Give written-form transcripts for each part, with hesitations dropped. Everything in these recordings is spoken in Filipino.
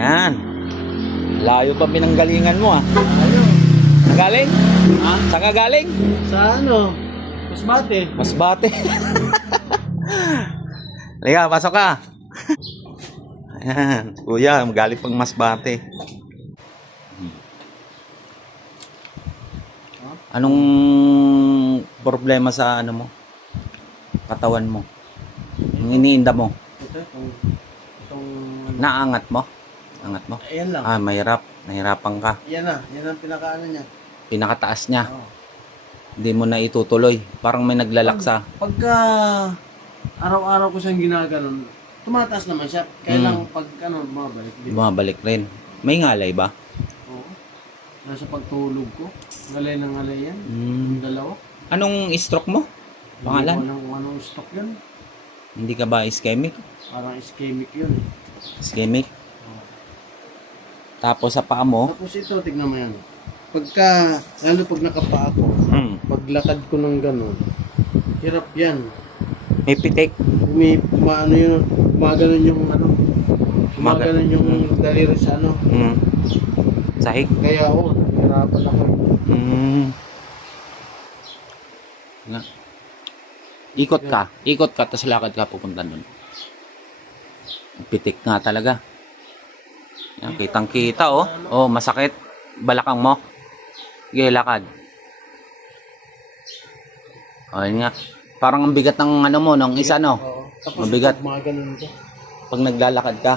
Yan. Layo pa pinanggalingan mo ah. Ayun. Nagaling? Ha? Saan ka galing? Sa ano? Masbate. Masbate. Liga, pasok ka. Ayan. Kuya, magaling pang Masbate. Anong problema sa ano mo? Katawan mo? Yung iniinda mo? Itong Naangat mo? Angat mo? ayan lang. Ah, mahirap. Nahirapan ka. Yan na. Yan ang pinakaano niya. Pinakataas niya. Oo. Hindi mo na itutuloy. Parang may naglalaksa. Pagka araw-araw ko siyang ginaganon, tumataas naman siya. Kaya lang pag ano, bumabalik. Bumabalik rin. May ngalay ba? Oo. Nasa pagtulog ko. Ngalay na ngalay yan. Hmm. Yung dalawa. Anong stroke mo? Pangalan? Hindi ko alam kung anong stock yun. Hindi ka ba ischemic? Parang ischemic yun. Ischemic? Oo. Tapos sa paa mo? Tapos ito, tignan mo yan. Pagka, lalo pag nakapa ako, paglakad ko ng gano'n, hirap yan. May pitik. Maano yun, gumaganon yung ano, gumaganon yung daliri sa ano. Sahig? Kaya ako, nahirapan ako. Nga. Ikot ka, tapos lakad ka pupunta doon. Pitik nga talaga. Yan, kitang kita oh. Oh, masakit. Balakang mo. Sige, lakad. Oh, yun nga. Parang ang bigat ng ano mo, ng isa no. Oo. Tapos Mabigat. pag mga ganun ko. Pag naglalakad ka.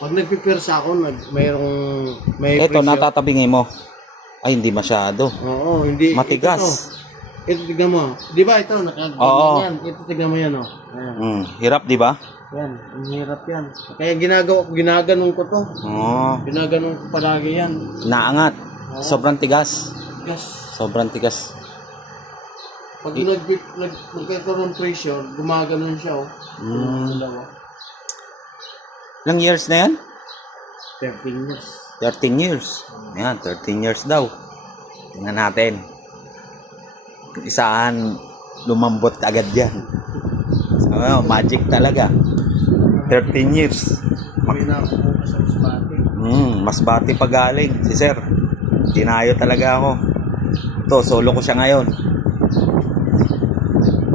Pag nagpipirsa ako, may Ito, pressure. natatabingay mo. Ay, hindi masyado. Oo, hindi. Matigas. Ito tignan mo. Di ba ito, Oo. yan. Ito tignan mo yan, oh. Ayan. Hirap, di ba? Yan, ang hirap yan. Kaya ginaganon ko to. Oo. Ginaganon ko palagi yan. Naangat. Sobrang tigas. Gas. Sobrang tigas. Pag nagkakaroon pressure, gumaganon siya, oh. Dalawa. Ilang years na yan? 13 years. 13 years. Yan, 13 years daw. Tingnan natin. Isaan lumambot agad yan. So, magic talaga. 13 years. May nakukuha sa Masbate. Masbate pa galing. Si sir, dinayo talaga ako. Ito, solo ko siya ngayon.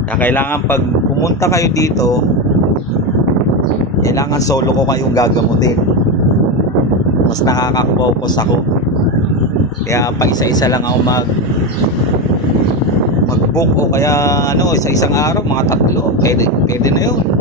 Kaya kailangan pag pumunta kayo dito, kailangan solo ko kayong gagamutin. Mas nakaka-focus ako. Kaya pa isa-isa lang ako mag-book o kaya ano, isa-isang araw, mga 3. Pwede na yun.